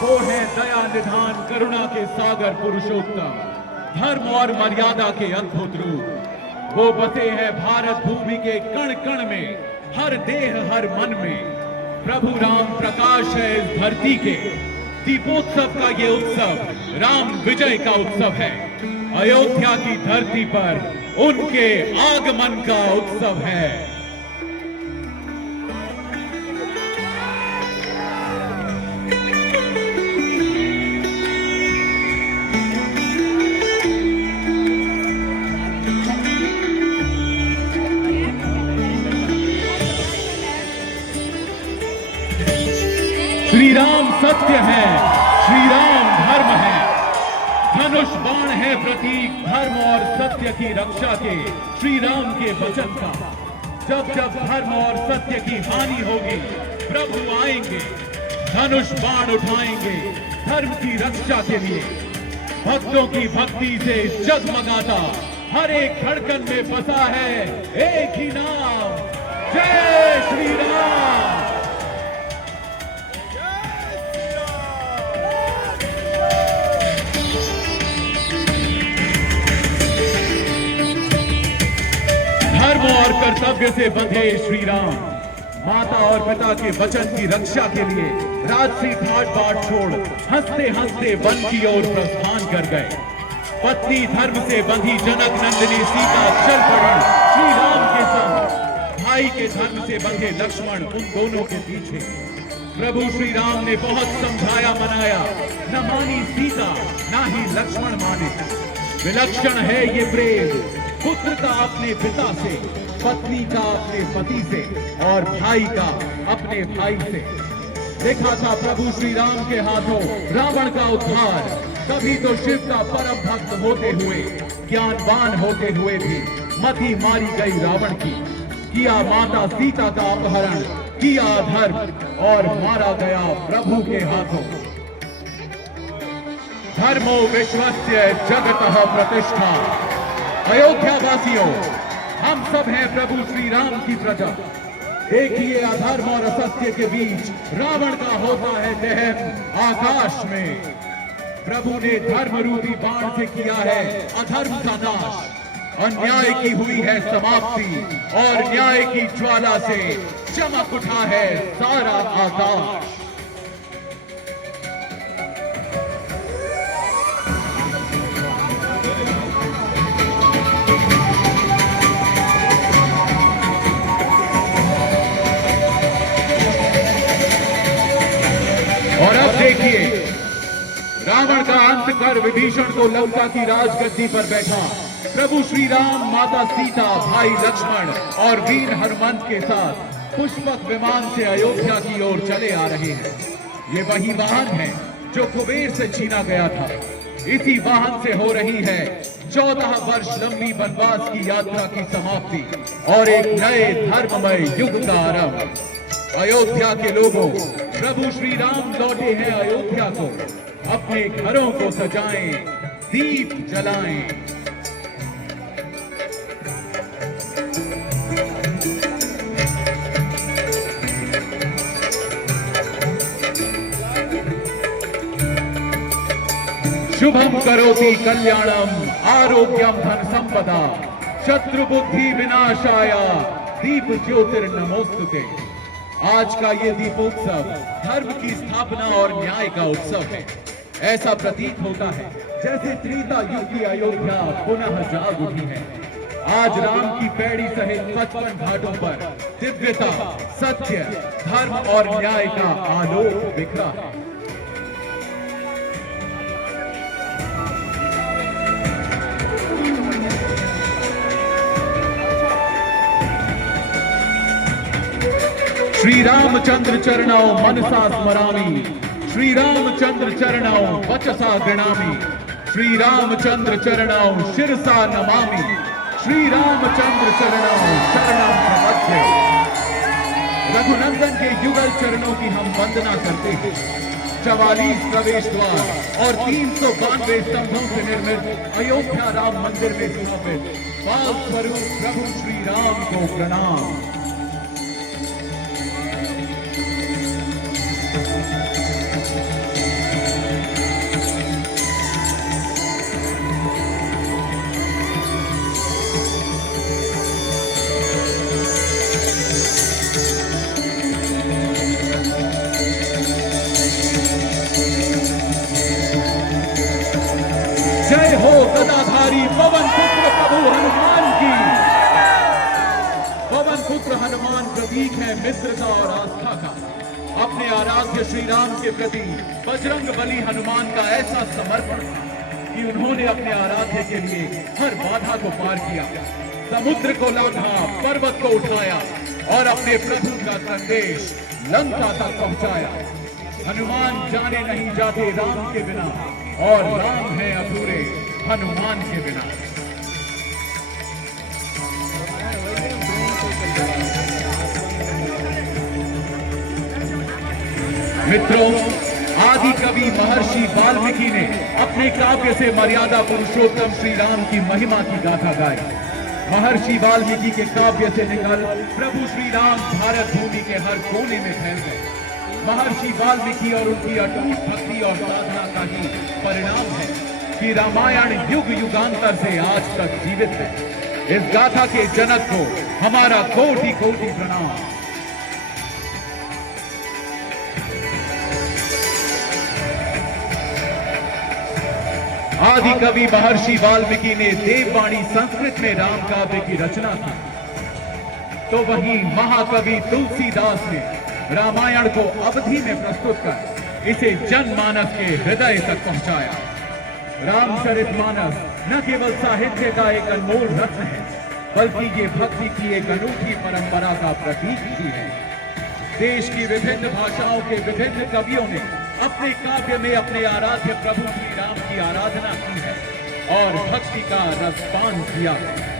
वो है दया निधान करुणा के सागर पुरुषोत्तम, धर्म और मर्यादा के अद्भुत रूप। वो बसे हैं भारत भूमि के कण कण में, हर देह हर मन में। प्रभु राम प्रकाश है इस धरती के, दीपोत्सव का ये उत्सव राम विजय का उत्सव है। अयोध्या की धरती पर उनके आगमन का उत्सव है। श्री राम सत्य है, श्री राम धर्म है। धनुष बाण है प्रतीक धर्म और सत्य की रक्षा के, श्री राम के वचन का। जब जब धर्म और सत्य की हानि होगी, प्रभु आएंगे, धनुष बाण उठाएंगे धर्म की रक्षा के लिए। भक्तों की भक्ति से जगमगाता हर एक धड़कन में बसा है एक ही नाम, जय श्री राम। धर्म और कर्तव्य से बंधे श्री राम माता और पिता के वचन की रक्षा के लिए राजसी ठाट बाट छोड़ हंसते हंसते वन की ओर प्रस्थान कर गए। पत्नी धर्म से बंधी जनक नंदिनी सीता चल पड़ी श्री राम के संग। भाई के धर्म से बंधे लक्ष्मण उन दोनों के पीछे। प्रभु श्री राम ने बहुत समझाया मनाया, न मानी सीता ना ही लक्ष्मण माने। विलक्षण है ये प्रेम, पुत्र का अपने पिता से, पत्नी का अपने पति से और भाई का अपने भाई से। देखा था प्रभु श्री राम के हाथों रावण का उद्धार। कभी तो शिव का परम भक्त होते हुए, ज्ञानवान होते हुए भी मति मारी गई रावण की। किया माता सीता का अपहरण, किया अधर्म और मारा गया प्रभु के हाथों। धर्मो विश्वस्य जगतः प्रतिष्ठा। अयोध्या वासियों, हम सब हैं प्रभु श्री राम की प्रजा। देखिए अधर्म और असत्य के बीच रावण का होता है दहन आकाश में। प्रभु ने धर्म रूपी बाण से किया है अधर्म का नाश। अन्याय की हुई है समाप्ति और न्याय की ज्वाला से चमक उठा है सारा आकाश। और अब देखिए रावण का अंत कर विभीषण को लंका की राजगद्दी पर बैठा प्रभु श्री राम, माता सीता, भाई लक्ष्मण और वीर हनुमंत के साथ पुष्पक विमान से अयोध्या की ओर चले आ रहे हैं। ये वही वाहन है जो कुबेर से छीना गया था। इसी वाहन से हो रही है 14 वर्ष लंबी वनवास की यात्रा की समाप्ति और एक नए धर्ममय युग का आरंभ। अयोध्या के लोगों, प्रभु श्री राम लौटे हैं अयोध्या को। अपने घरों को सजाएं, दीप जलाएं। शुभम करोति कल्याणम आरोग्यम धन संपदा शत्रु बुद्धि विनाशाय दीप ज्योतिर्नमोस्तुते। आज का ये दीपोत्सव धर्म की स्थापना और न्याय का उत्सव है। ऐसा प्रतीत होता है जैसे त्रेता युग की अयोध्या पुनः जाग उठी है। आज राम की पैड़ी सहित 55 घाटों पर दिव्यता, सत्य, धर्म और न्याय का आलोक बिखरा है। श्री रामचंद्र चरणौ मनसा स्मरामि, श्री रामचंद्र चरणौ वचसा गृणामि, श्री रामचंद्र चरणौ शिरसा नमामि, श्री रामचंद्र चरणौ शरणं प्रपद्ये। रघुनंदन के युगल चरणों की हम वंदना करते हैं। 44 प्रवेश द्वार और 392 स्तंभों से निर्मित अयोध्या राम मंदिर में स्थापित बाल स्वरूप प्रभु श्री राम को प्रणाम। पवित्रता और आस्था का। अपने आराध्य श्री राम के प्रति बजरंग बली हनुमान का ऐसा समर्पण था कि उन्होंने अपने आराध्य के लिए हर बाधा को पार किया, समुद्र को लांघा, पर्वत को उठाया और अपने प्रभु का संदेश लंका तक पहुंचाया। हनुमान जाने नहीं जाते राम के बिना, और राम है अधूरे हनुमान के बिना। मित्रों, आदि कवि महर्षि वाल्मीकि ने अपने काव्य से मर्यादा पुरुषोत्तम श्री राम की महिमा की गाथा गाई। महर्षि वाल्मीकि के काव्य से निकल प्रभु श्री राम भारत भूमि के हर कोने में फैल गए। महर्षि वाल्मीकि और उनकी अटूट भक्ति और साधना का ही परिणाम है कि रामायण युग युगांतर से आज तक जीवित है। इस गाथा के जनक को हमारा कोटि कोटि प्रणाम। आदि कवि महर्षि वाल्मीकि ने देववाणी संस्कृत में राम काव्य की रचना की, तो वहीं महाकवि तुलसीदास ने रामायण को अवधि में प्रस्तुत कर इसे जनमानस के हृदय तक पहुंचाया। रामचरितमानस न केवल साहित्य का एक अनमोल रत्न है, बल्कि ये भक्ति की एक अनूठी परंपरा का प्रतीक भी है। देश की विभिन्न भाषाओं के विभिन्न कवियों ने अपने काव्य में अपने आराध्य प्रभु श्री राम की आराधना की है और भक्ति का रसपान किया है।